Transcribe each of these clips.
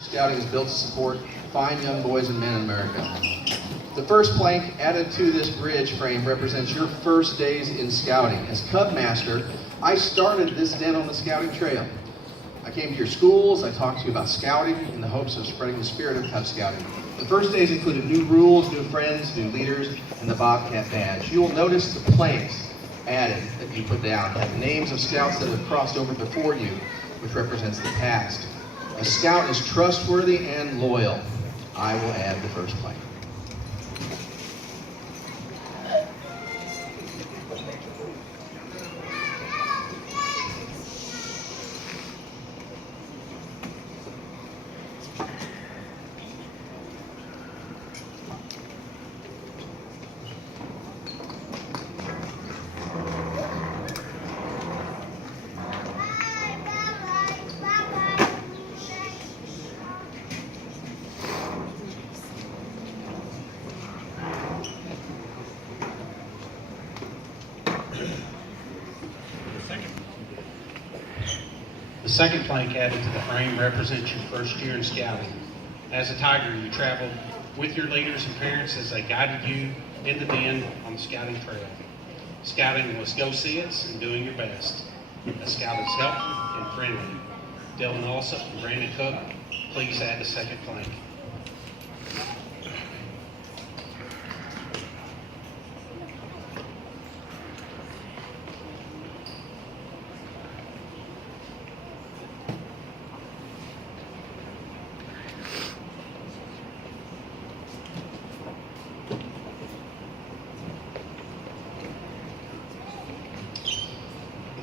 Scouting is built to support fine young boys and men in America. The first plank added to this bridge frame represents your first days in scouting. As Cub Master, I started this den on the scouting trail. I came to your schools, I talked to you about scouting in the hopes of spreading the spirit of Cub Scouting. The first days included new rules, new friends, new leaders, and the Bobcat badge. You will notice the planks added that you put down have names of scouts that have crossed over before you, which represents the past. A scout is trustworthy and loyal. I will add the first plank. The second plank added to the frame represents your first year in scouting. As a Tiger, you traveled with your leaders and parents as they guided you in the den on the scouting trail. Scouting was go-see-its and doing your best. A scout is helpful and friendly. Dylan Alsop and Brandon Cook, please add the second plank.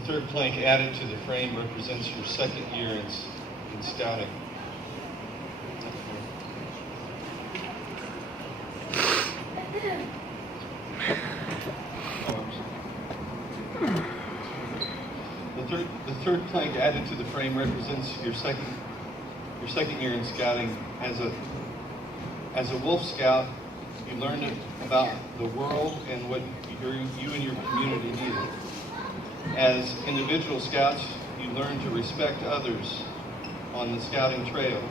The third plank added to the frame represents your second year in scouting. The third plank added to the frame represents your second year in scouting. As a Wolf Scout, you learned about the world and what you and your community needed. As individual scouts, you learn to respect others on the scouting trail.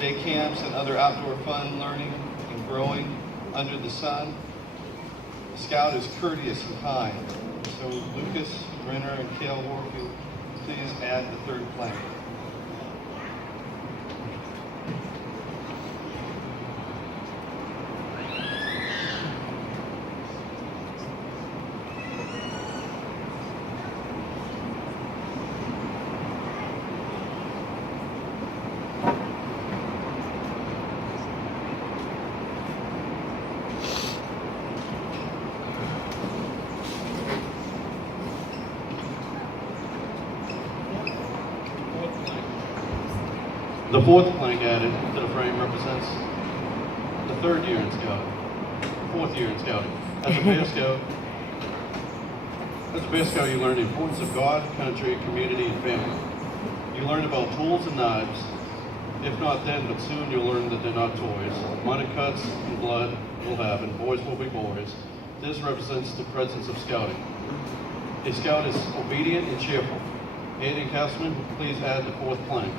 Day camps and other outdoor fun, learning and growing under the sun. The scout is courteous and kind. So Lucas Renner and Cale Warfield, please add the third plank. The fourth plank added to the frame represents the third year in scouting, fourth year in scouting. As a Bear Scout, you learn the importance of God, country, community, and family. You learn about tools and knives. If not then, but soon you'll learn that they're not toys. Minor cuts and blood will happen. Boys will be boys. This represents the presence of scouting. A scout is obedient and cheerful. Andy Kaufman, please add the fourth plank.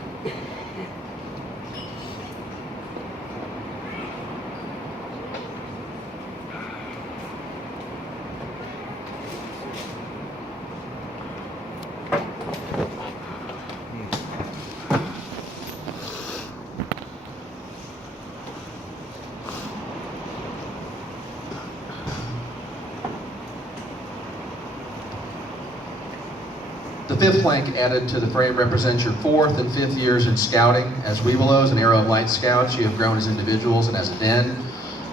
The fifth plank added to the frame represents your fourth and fifth years in scouting. As Webelos and Arrow of Light Scouts, you have grown as individuals and as a den.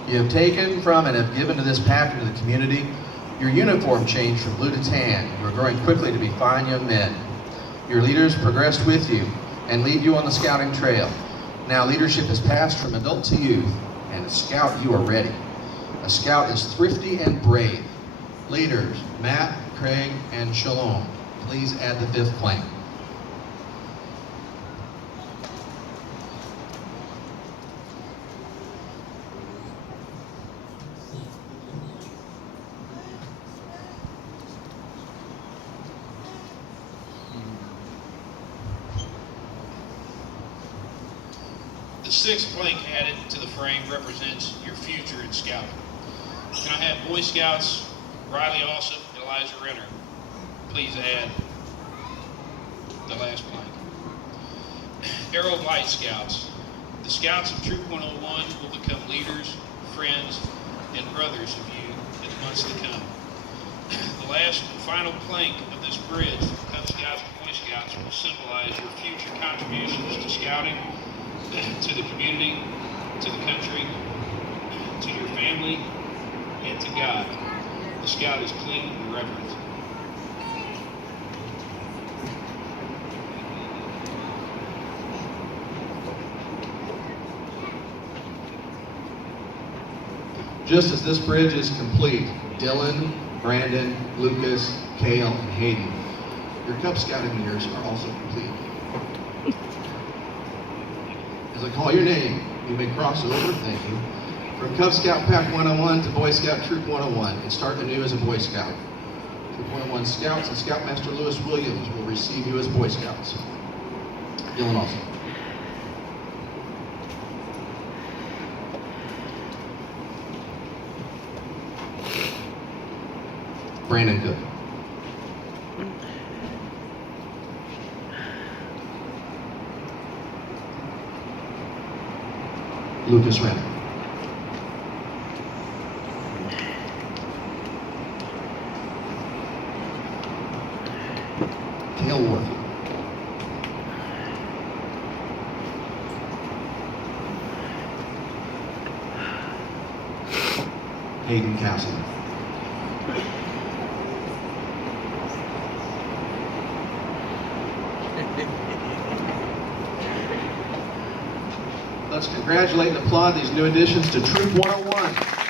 You have taken from and have given to this pack and to the community. Your uniform changed from blue to tan. You are growing quickly to be fine young men. Your leaders progressed with you and lead you on the scouting trail. Now leadership has passed from adult to youth, and as a scout, you are ready. A scout is thrifty and brave. Leaders, Matt, Craig, and Shalom, please add the fifth plank. The sixth plank added to the frame represents your future in scouting. Can I have Boy Scouts Riley Alsop and Elijah Renner please add the last plank? Arrow Light Scouts. The Scouts of Troop 101 will become leaders, friends, and brothers of you in the months to come. The last and final plank of this bridge from Cub Scouts to Boy Scouts will symbolize your future contributions to scouting, to the community, to the country, to your family, and to God. The Scout is clean and reverent. Just as this bridge is complete, Dylan, Brandon, Lucas, Kale, and Hayden, your Cub Scouting years are also complete. As I call your name, you may cross over, thank you, from Cub Scout Pack 101 to Boy Scout Troop 101 and start anew as a Boy Scout. Troop 101 Scouts and Scoutmaster Lewis Williams will receive you as Boy Scouts. Dylan also. Brandon Cook. Lucas Renner. Cale Worthy. Hayden Cassidy. Let's congratulate and applaud these new additions to Troop 101.